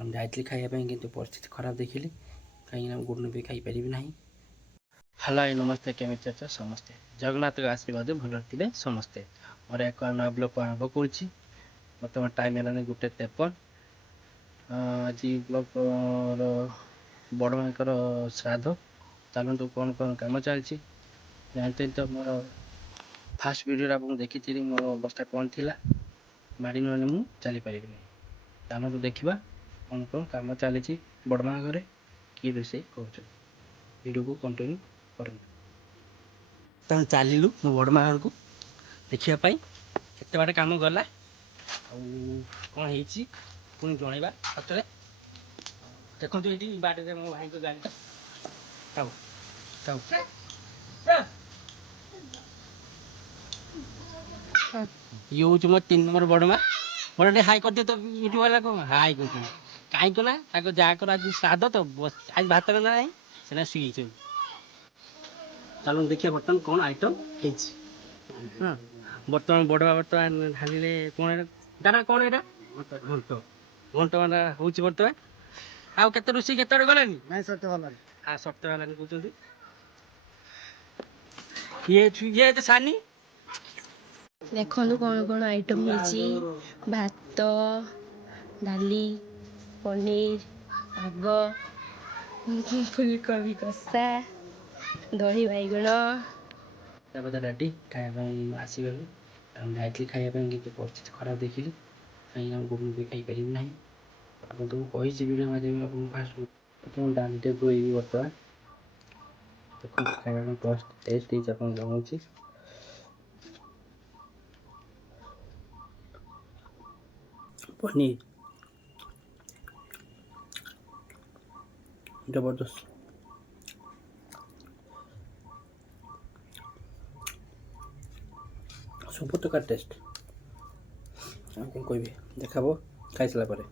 କାରଣ ଯାଇଥିଲି ଖାଇବା ପାଇଁ କିନ୍ତୁ ପରିସ୍ଥିତି ଖରାପ ଦେଖିଲି କାହିଁକିନା ମୁଁ ଗୁଣ୍ଡ ବି ଖାଇପାରିବି ନାହିଁ। ହ୍ୟାଲୋ ନମସ୍ତେ, କେମିତି ଅଛ ସମସ୍ତେ? ଜଗନ୍ନାଥଙ୍କ ଆଶୀର୍ବାଦ ଭଲ ଥିଲେ ସମସ୍ତେ। ମୋର ଏକ ନୂଆ ବ୍ଲଗ୍ ଆରମ୍ଭ କରୁଛି। ବର୍ତ୍ତମାନ ଟାଇମ୍ ହେଲାଣି 1:53। ଆଜି ବ୍ଲଗ୍ର ବଡ଼ ମାଙ୍କର ଶ୍ରାଦ୍ଧ। ଚାଲନ୍ତୁ କ'ଣ କ'ଣ କାମ ଚାଲିଛି ଜାଣିଛନ୍ତି ତ। ମୋର ଫାଷ୍ଟ ଭିଡ଼ିଓରେ ଆପଣ ଦେଖିଥିଲି ମୋର ଅବସ୍ଥା କ'ଣ ଥିଲା, ମାଡ଼ି ନହେଲେ ମୁଁ ଚାଲିପାରିବିନି। ଚାଲନ୍ତୁ ଦେଖିବା କ'ଣ କ'ଣ କାମ ଚାଲିଛି ବଡ଼ ମା ଘରେ, କି ରୋଷେଇ କରୁଛନ୍ତି। ଭିଡ଼ିଓକୁ କଣ୍ଟିନ୍ୟୁ କରନ୍ତୁ। ତାହେଲେ ଚାଲିଲୁ ମୋ ବଡ଼ ମା ଘରକୁ ଦେଖିବା ପାଇଁ କେତେ ବାଟ କାମ ଗଲା ଆଉ କ'ଣ ହେଇଛି ପୁଣି ଜଣାଇବା ସତରେ। ଦେଖନ୍ତୁ ଏଇଠି ବାଟରେ ମୋ ଭାଇଙ୍କ ଗାଡ଼ିଟା ଥାଉ ଥାଉ। ଇଏ ହେଉଛି ମୋ 3 ନମ୍ବର ବଡ଼ ମା। ମୋର ଟିକେ ହାଇ କରିଦିଅ ତ ୟୁଟ୍ୟୁବ୍ ବାଲା କ'ଣ ହାଇ କରୁଛନ୍ତି କାହିଁକି ନା ତାଙ୍କ ଯାହାଙ୍କର ଆଜି ଶ୍ରାଦ୍ଧ ତ ଆଜି ଭାତ ରନ୍ଧା ନାହିଁ, ସେଟା ଶୁଇଛନ୍ତି। ଚାଲନ୍ତୁ ଦେଖିବା ବର୍ତ୍ତମାନ କ'ଣ ଆଇଟମ୍ ହେଇଛି। ହଁ ବର୍ତ୍ତମାନ ବଡ଼ ମା ବର୍ତ୍ତମାନ ଢାଲିଲେ କ'ଣ ଏଇଟା କ'ଣ ଏଇଟା ଘଣ୍ଟ ଘଣ୍ଟ ମାନେ ହେଉଛି ବର୍ତ୍ତମାନ। ଆଉ କେତେ ରୋଷେଇ କେତେବେଳେ ଗଲାନି? ନାଇଁ ସତ୍ୟ ହେଲାନି। ହଁ ସତ୍ୟ ହେଲାନି କହୁଛନ୍ତି। ଇଏ ଏତେ ସାନି ଦେଖନ୍ତୁ କ'ଣ କ'ଣ ଆଇଟମ୍ ହେଇଛି। ଭାତ, ଡାଲି, ପନିର, ଶାଗ, ଫୁଲକୋବି କଷା, ଦହି ବାଇଗଣ। ତାପରେ ରେଡ଼ି ଖାଇବା ପାଇଁ ଆସିଗଲୁ। କାରଣ ଯାଇଥିଲି ଖାଇବା ପାଇଁ କିନ୍ତୁ ପରିସ୍ଥିତି ଖରାପ ଦେଖିଲି କାହିଁକିନା ମୁଁ ଗୁଣ୍ଡ ବି ଖାଇପାରିବି ନାହିଁ। ଆପଣ ତ ମୁଁ କହିଛି ଭିଡ଼ିଓ ମାଧ୍ୟମରେ ଆପଣଙ୍କୁ ଫାଷ୍ଟ ଆପଣ ଡାଲିଟେ ଧୋଇବି ବର୍ତ୍ତମାନ। ଦେଖନ୍ତୁ ଖାଇବା ପାଇଁ ଟେଷ୍ଟ ହେଇଛି ଆପଣ ଜଣାଉଛି। ପନିର ଜବରଦସ୍ତ, ସବୁ ପ୍ରକାର ଟେଷ୍ଟ। ଆଉ କ'ଣ କହିବି, ଦେଖାବ ଖାଇସାରିଲା ପରେ।